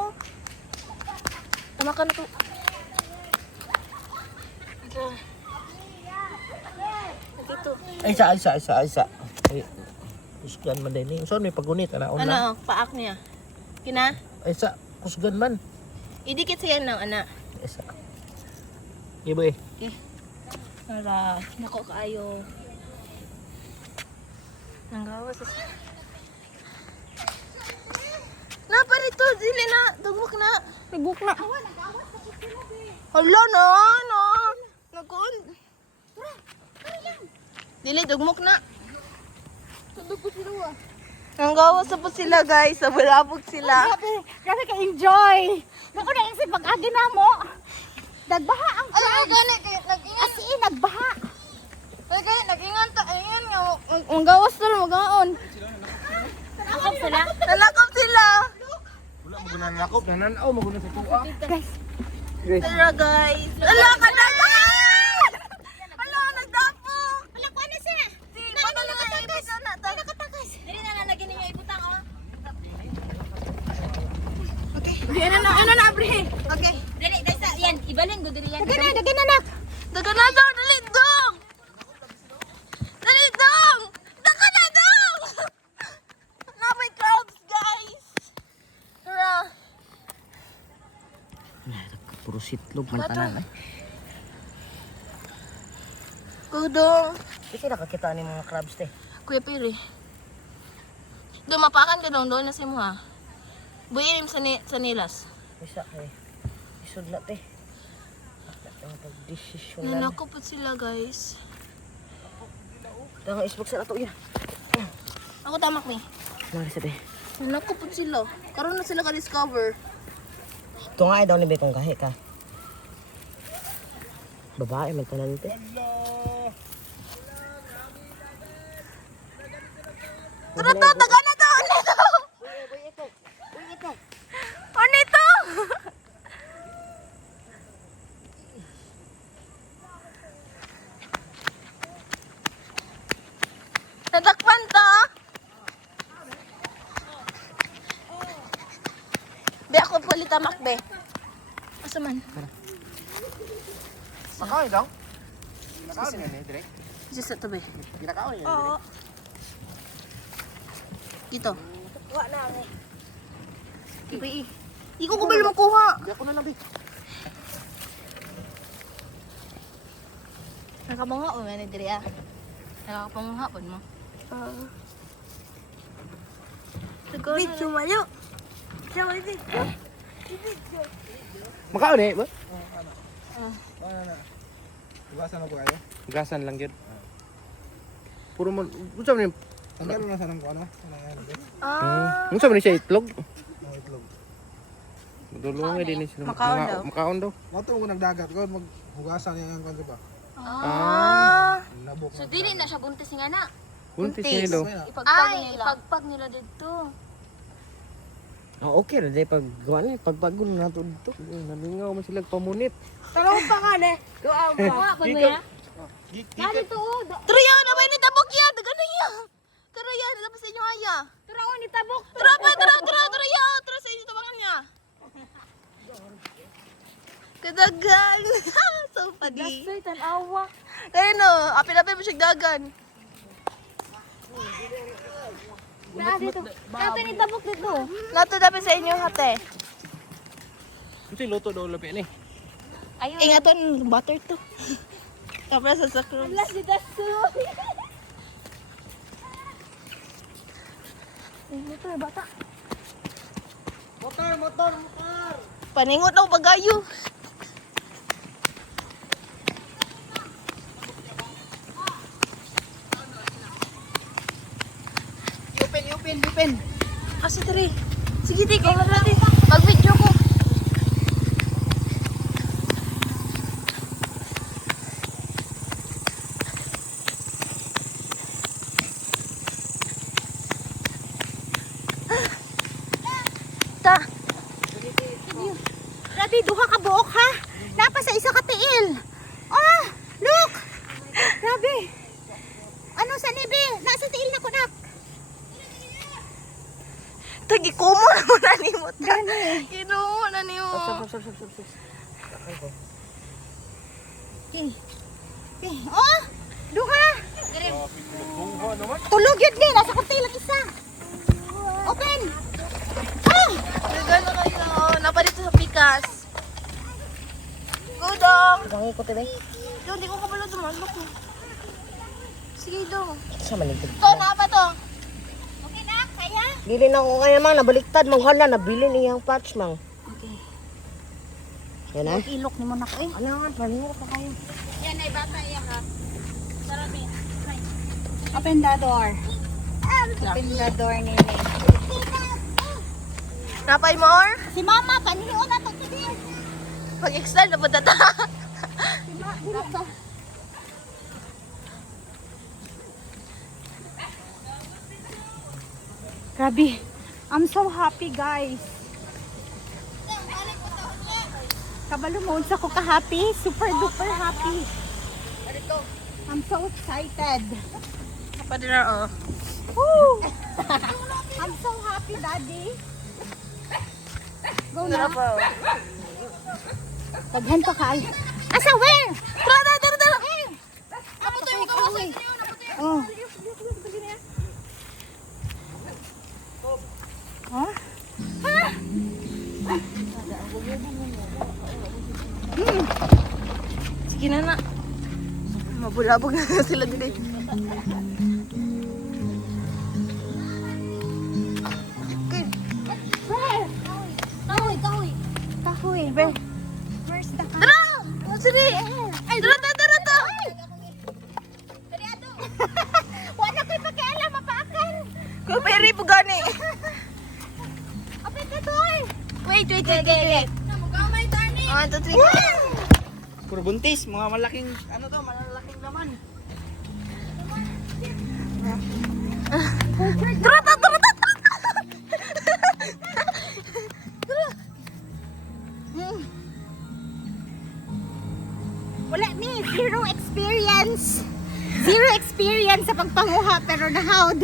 oh. Tama ka na to. Dito. Ay, isa. Ay, kusgan man din. So, may pagunit. Ano, paak niya. Kina? Ay, isa. Kusgan man. Idikit siya ng anak. Isa. Ibo eh. Para, nako kaayo. Nanggawa sa... Napa rito, dili na. Tugok na. Hala na, no. Nagkuon. Dili, tugmok na. Nanggawa sa po sila guys. Sabulabog sila. Grabe ka-enjoy. Naku na isip pag-agi na mo. Nagbaha ang Ay, crab. gani, nag-ingan. As in, nagbaha. Ay, gani, nag-ingan ta. Ayun nga, manggawas na lang, magaon. Nakap sila. Nalakap sila. Wala, magunan na ako. Nananaw, magunan sa tuwa. Guys, Tara guys. Ala ka na yan! Ala, nagdapok. wala ko na siya. Paano nakatakas? Nakatakas. Dili na nalagyan ninyo ibutang, oh. Ano na, Abre? Okay. Dali, dali, yan. Ibalin ko, dali yan. Dagan na, nak. Daga na daw, dali dong! Dali dong! Daga na dong! Napay crowds, guys! Tara. Puro sitlog man tanan. Kudong. Kasi nakakita ni mga crabs te. Kuya Piri. Dumapakan ka doon na si mo ha. Buinim sa nilas. Isa kay. Isod na te. Ang pagdesisyon na. Nanakupot sila, guys. Tanga isbog sa ato ya. Ako tamak ni. Nang sa te. Nanakupot sila. Karoon na sila ka-discover. Tungay daw ni betong kahe ka. Babae man tanan te. Tara to, daga na to! Ano ito? Ano ito? Nadakpan to? Be, ako pulitamak, be. Asa man? Makaw daw. Makaw ni dire. Isa to, be. Ginakaw ni Oo. Dito. Wa na, Abre. Ibi. Iko ko ba makuha? Di ako na labi. Nakamunga o man diri ah. Nakapangunga pud mo. Video mayo. Sama ini. Makaw ni ba? Hugasan ako kayo. Gasan lang gyud. Puro mo unsa man Tanggal na sa nang ano? unsa man siya itlog? Ang itlog. Dulungan din sila. Makaon daw. Makaon daw. Mato mo nagdagat ko maghugasan yang kan ba? Labok. So, dili na siya buntis nga na. Buntis niya daw. Ipagpag nila dito. Ah, okay ra day pag gawa ni pagbagon na to dito. Nalingaw man sila pamunit. Tanaw pa nga, ne. Doa mo. Doa pa mo ya? Nari to, oh. Triya na ba ni tabok ya? Dagan na ya. Tara ya, dapat sa inyo aya. Tara, oh, ni tabok. Tara pa, tara ya. Tara sa inyo tabangan niya. Kadagan. So funny. Gasoy, tanawa. Kaya no, apil-apil mo siya dagan. Na dito. Kato ni tabok dito. Nato dapat sa inyo hate. Kasi luto daw labi ni. Ayun. Ingaton, butter to. Kapra sa sakro. Alas di gasoy. Ito na bata. Motor. Paningot ako pagayo. Open. Kasi tari. Sige, di ko natin. Mag-video ko. Ta. Grabe, duha ka buok ha. Napa sa isa ka tiil. Oh, look. Grabe. Ano sa nibi? Nasa tiil na ko nak. Tagi-kumo naman na ni mo. Gani. You know, Okay. Okay. Oh! Duha! Tulog yun din. Nasa kunti lang isa. Open! Oh! Nagano kayo. Napa dito sa pikas. Go dong. Gangi ko tibay. Dong, di ko kabalo dumalo ko. Sige dong. Sa maligid. Ito, napa to? Okay na? Kaya? Dili na ko kaya mang nabaliktad mong hala nabili niyang patch mang. Okay. Yan na. Ilok ni mo na ko eh. Ano nga paningo pa kayo. Yan ay bata yan ha. Sarap eh. Open the door. Open the door, Nene. Napay more? Si Mama, panihon na ito today. Pag-extend na po data. Si Mama, grabe. I'm so happy, guys. Kabalo mo, unsa ko ka-happy? Super duper happy. I'm so excited. Napa din na, oh. Woo! I'm so happy, Daddy. Go na. Napa, oh. Daghan pa kayo. Asa, where? Tara, tara, tara. Naputoy mo kawasan. Oh. Oh? Ha? Sige na na. Mabulabog na sila din. Where? Kahoy, kahoy. Kahoy, where? Where's the kahoy? Tara! Sige! Tara, tara, tara, tara! Wala ko'y pakialam, mapaakan. Kuperi po gani. Open the door. Wait. 1, 2, 3. Puro buntis, mga malaking, ano to, malaking laman. Tara, tara, tara, tara! Wala ni, zero experience. Zero experience sa pagpanguha pero nahawd.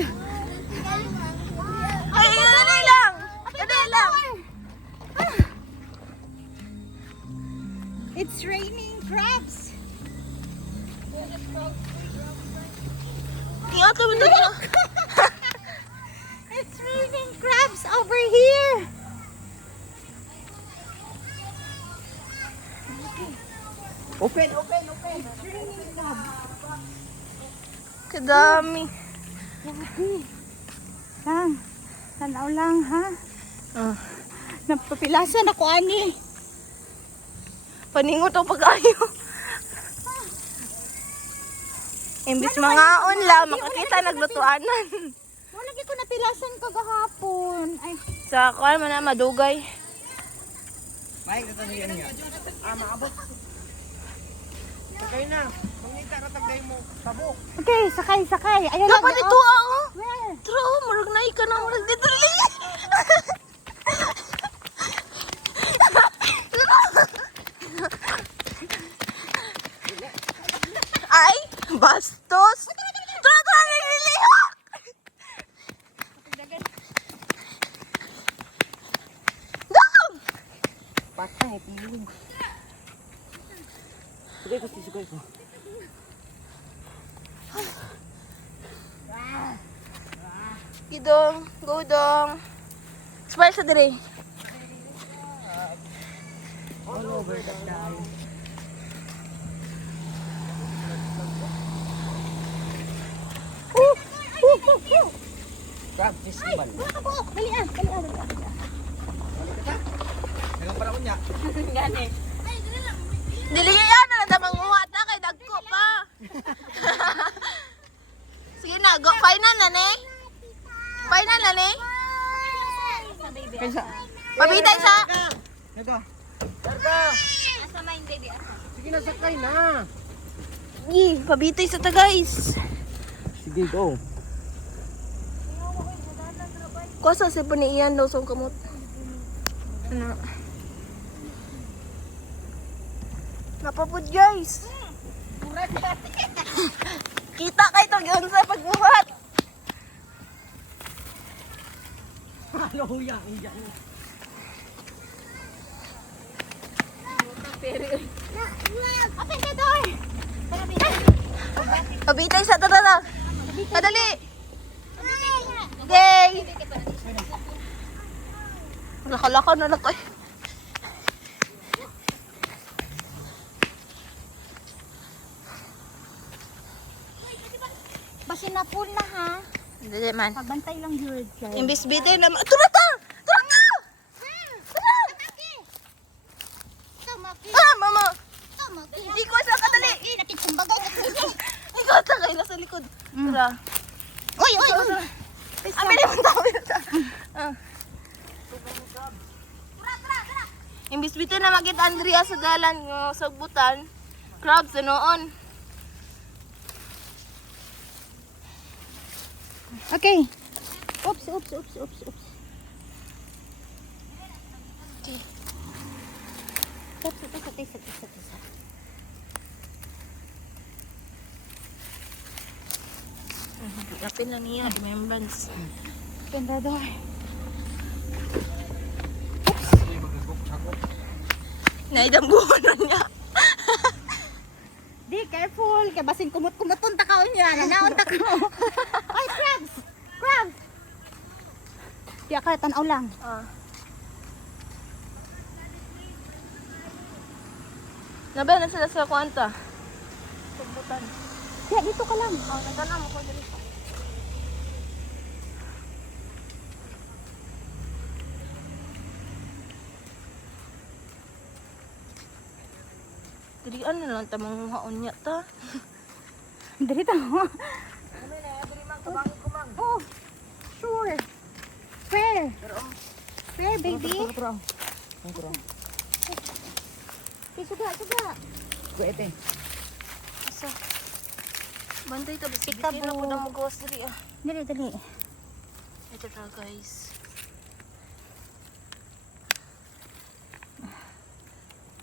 Ay, dali lang! Dali lang! It's raining crabs. Iyato mo dito. It's raining crabs over here. Open. It's raining crabs. Kadami. Lang, tanaw lang ha. Ah. Napapilasan ako ani. Paningo to pag-ayo. Imbis mga onla, makakita naglutuanan. Wala ko napilasan kagahapon. Ay, Sa kuwan man na madugay. Mike, natanong niya. Maabot. Sakay na. Pangita ka tagay mo. Sabok. okay, sakay. Ayun lang. Dapat ito ako. Where? Tro, marag na ka na marag dito li. Ay, bastos. Tro, nililiwak. Dam! Patay piling. Sige ko. Gidong, go dong. Smile sa dire. All over the sky. Crab festival. Nakabuok. Dalian. Nagang para ko niya. Dili yan na damang uwata kay dagko pa. Sige na, go final na ni. Final na ni. Kaysa. Pabitay sa. Ito. Asa main baby asa? Sige na sakay na. Gi, pabitay sa ta guys. Sige go. Kuasa sa paniiyan daw sa kamot. Ano? Napapod guys. Kita kay to gyud sa pagbuhat. Ano yan? Open the door! Pabitay sa tata. Padali. Gay. Laka-laka na lang kayo. Basi na full na ha. Hindi man. Pagbantay lang yun. Imbis bitay na. Turata! Turata! Ah, mama! Hindi ko sa kadali. Nakikumbagay ka Ikaw ta kayo sa likod. Tara. Uy, uy, uy. Amin naman tao yun. Imbis bitay na makita Andrea sa dalan ng sagbutan. Crab sa noon. Okay. Oops, oops, oops, oops, oops. Okay. Tisa. Kapin lang niya, remembrance. Open the door. Naidambuhan na niya. Di, careful. Kaya basin kumut-kumutun takaon niya. Nanaon takaw. Ay, crabs! Crabs! Di ka tanaw lang. Naba na sila sa kwanta. Sagbutan. Di, dito ka lang. Nagtanam ako dito. Dili ano lang tamang haon niya ta. Dito. Oh, sure. Fair. Fair, baby. Suga. Kuwete. Asa? Bantay ta basta Peekaboo. bitin ako na magawas diri ah. Dali. Ito na guys.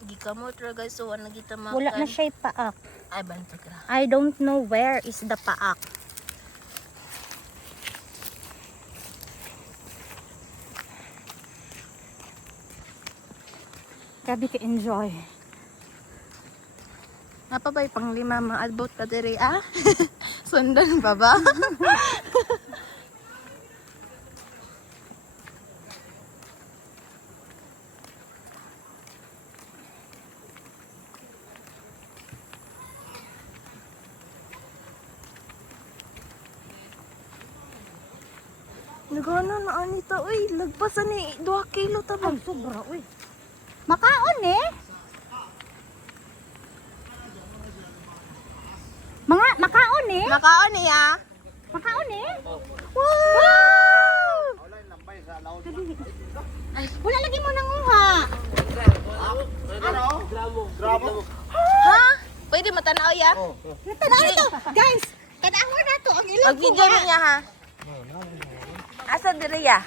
Gikamot ra guys so wala kita makan. Wala na siya paak. Ay bantay ka. I don't know where is the paak. Grabe ka enjoy. Napa ba'y panglima ma-adbot ka diri ah? Sundan pa ba? Nagana na anita, uy, lagpasan ni 2 kilo ta ba? Ay, sobra, uy. Makaon eh. Mga makaon eh. Makaon niya. Makaon eh. Wow! Ay, wala lagi mo nanguha. Ha? Pwede matanaw ya? Tanaw ito. Guys, tanawa na to ang ilang Mag-video niya ha. Asa diri ya?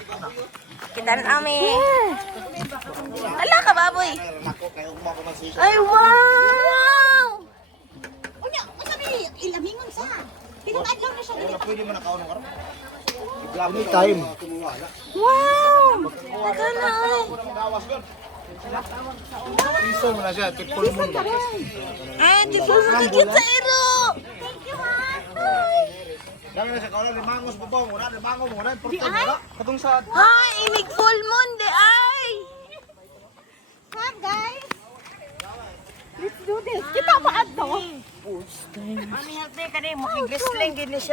Kita na ami. Ala ka baboy. Ay wow! Unya, sabi ilamingon sa. Pinakadlaw na siya dito. Pwede mo nakaunong karon. Anytime. Wow! Nagana ay. Piso mo na siya, kit full moon ba? Ay, di po magigit sa iro. Thank you ha. Dami na siya kaulan, limangos babaw mo na, limangos mo na, Di portal ay. mo na. Katong sa Hay, inig full moon di ay. Ha guys. Let's do this. Kita pa ato.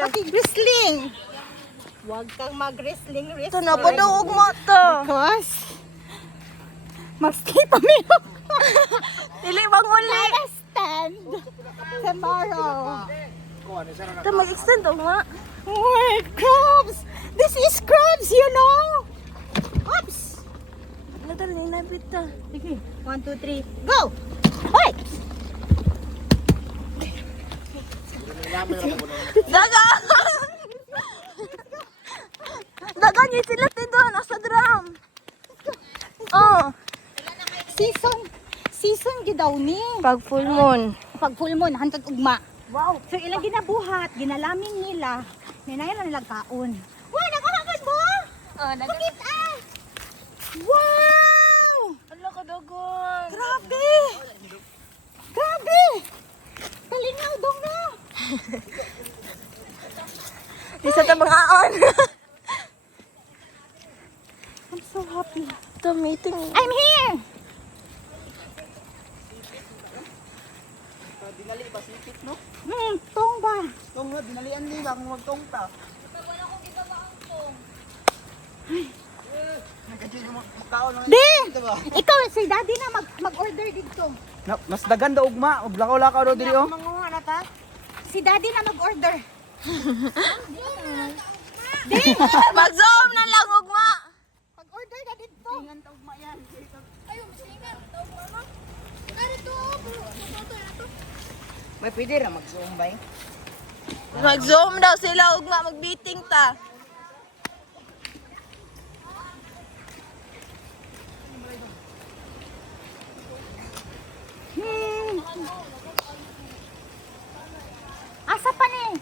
Mag-wrestling. Huwag kang mag-wrestling. Ito na pa daw ugma to. Because mag-skip kami. Dili bang uli. Stand tomorrow. Ito mag-extend ugma. Wait, crabs! This is crabs, you know! Oops! Nadal ni nabit ta. Sige, 1, 2, 3, go! Hoy! Daga! Daga niya sila dito, nasa drum. Oh, Season gidaw ni. pag full moon. Pag full moon, hantod ugma. Wow! So ilang ginabuhat, ginalamin nila. Ninayan na nilang kaon. Wow, nakakagad mo? Oh, Bakit ah? Wow! Ala ka dagon. Grabe! Isa ta mga on. I'm so happy. The meeting. I'm here! Dinali ba sipit, no? Tong ba? Tong nga, dinalian din ba kung magtong ta? Nagkadyo yung makaon lang. Di! Ito ba? Ikaw, si daddy na mag-order dito. Mas dagan daw ugma. Lakaw-lakaw daw diri, oh. Manguha na ta. Si daddy na mag-order. Di! Mag-zoom na lang ugma. Mag-order na dito. May pwede ra mag-zoom ba? Mag-zoom daw sila ugma mag-meeting ta. Asa pa ni?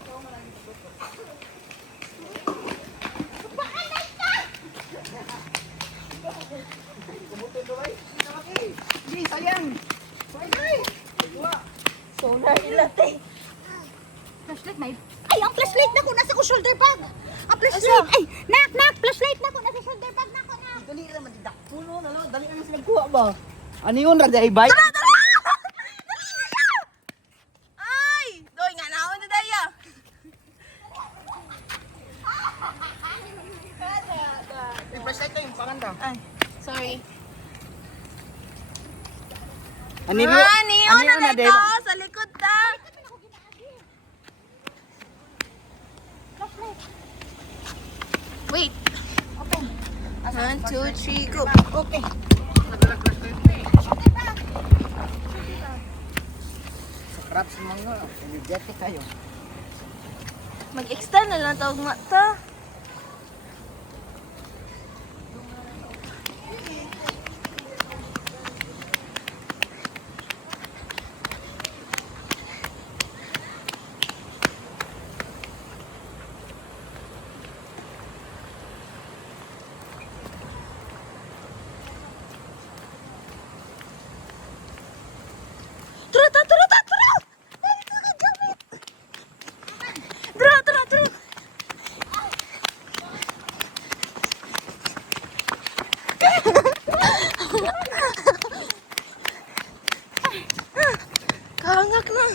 Di, sayang. Sonar ilate. Flashlight may... Ay, ang flashlight na ko nasa ko shoulder bag. Ang flashlight. Ay, nak, flashlight na ko nasa shoulder bag na ko na. Dali ra man didak. Puno na lang, dali na sila kuha ba? Ano yun ra dai bike? Ay! Doy nga naon na daya. Flashlight tayo, panganda. Ay, sorry. Ani mo? Ano na dai? dito? Sa likod ta. Wait. Open. 1, 2, 3, go. Okay. Crap sa mga, energetic kayo. Mag-extend na lang tawag mata. Tara. Kahangak na.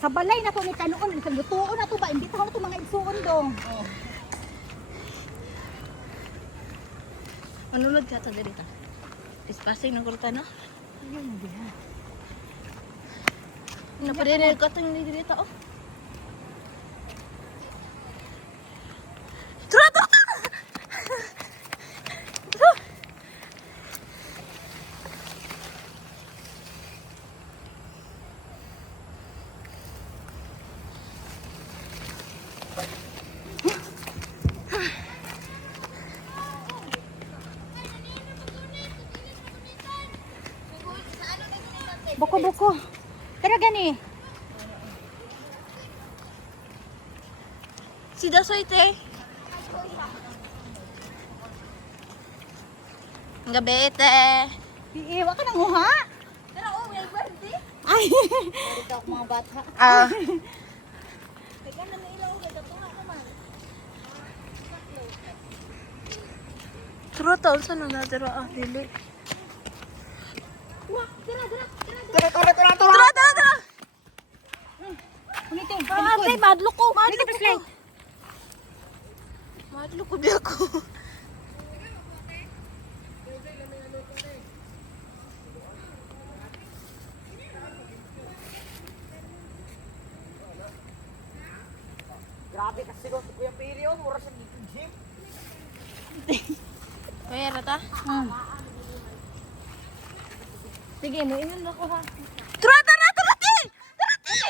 Sa balay na to ni Kanuon, isang lutuon na to ba? Hindi tayo na to mga igsuon dong. Manunod ka ta diri ta. Dispasing ng kurta no. Ayun, diha. Napadiri ko tang diri ta oh. Tara. Buko. Tara gani. Si Dasoy te. Ang gabi te. Iiwa ka nang uha. Pero oh, may birthday. Ay. Ito ako mga bata. Ah. Tara taon sa nanatira dili. Tara. Ulitin. Ate, madlo ko. Flashlight. Madlo ko di ako. Grabe kasi ko si Kuya Piri oh, mura sa gym. Kaya rata? Sige, mo inon ako ha. Tara!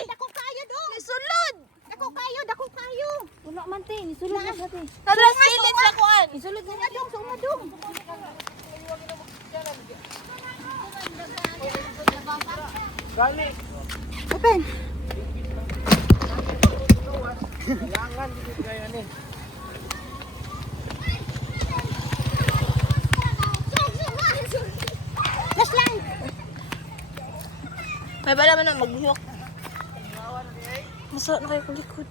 Dako kayo dong. Isulod! Dako kayo. Wala man te, isulod na te. Tara, silid sa kuan. Isulod na Sumadong, sumadong. Gali. Open. Kailangan dito kaya ni. Flashlight. May bala man na magbihok. Masarap na kayo kulikod.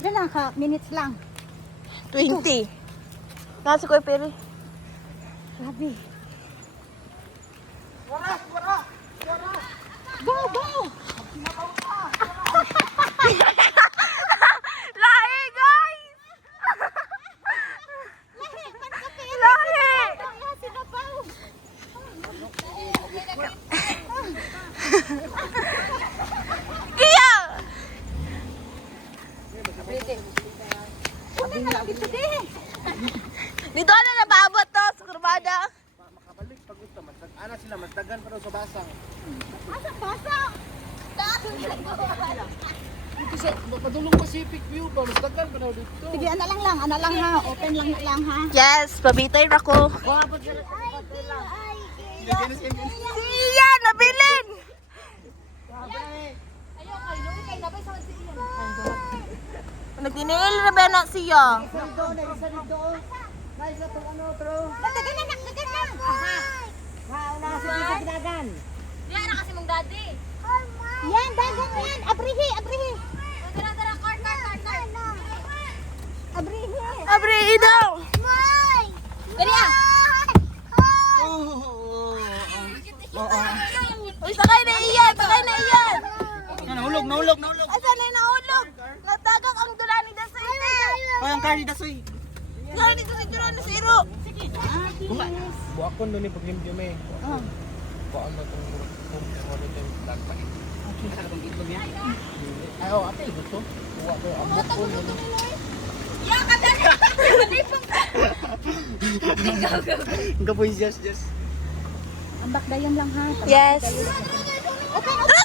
Ilan lang ka? Minutes lang. 20. Nasa ko peri. Grabe. Go, go! Lahi, guys! Lahi! Sinapaw! Kaya! Una na lang dito din. Dito na nababot to sa kurbada. Makabalik pag gusto. Ana sila, mas dagan pa daw sa basang. Pasok! Padulong Pacific View ba? Mas dagan pa daw dito. Sige, ana lang ha. Open lang ha. Yes, pabitoy na ko. Siya, nabilin! Nagtiniil na ba na siya? Dagan na. Yan na kasi mong daddy. Yan, dagan yan. Abrihi. Abrihi. Abri, daw! Dali ah. Uy, sakay na iyan! Nahulog. Asa na yung nahulog? Natagak ang dulani da sa ite! Ay, ang kari dasoy. Nga dito sa dulani sa iro! Buakon doon yung paglimdyo may. Buakon na itong lagpain. Ay, ate, gusto. Buwa ko, abot ko yun. Ya, kadali! Ang kapoy, just. Ambak dayon lang ha. Yes! Open.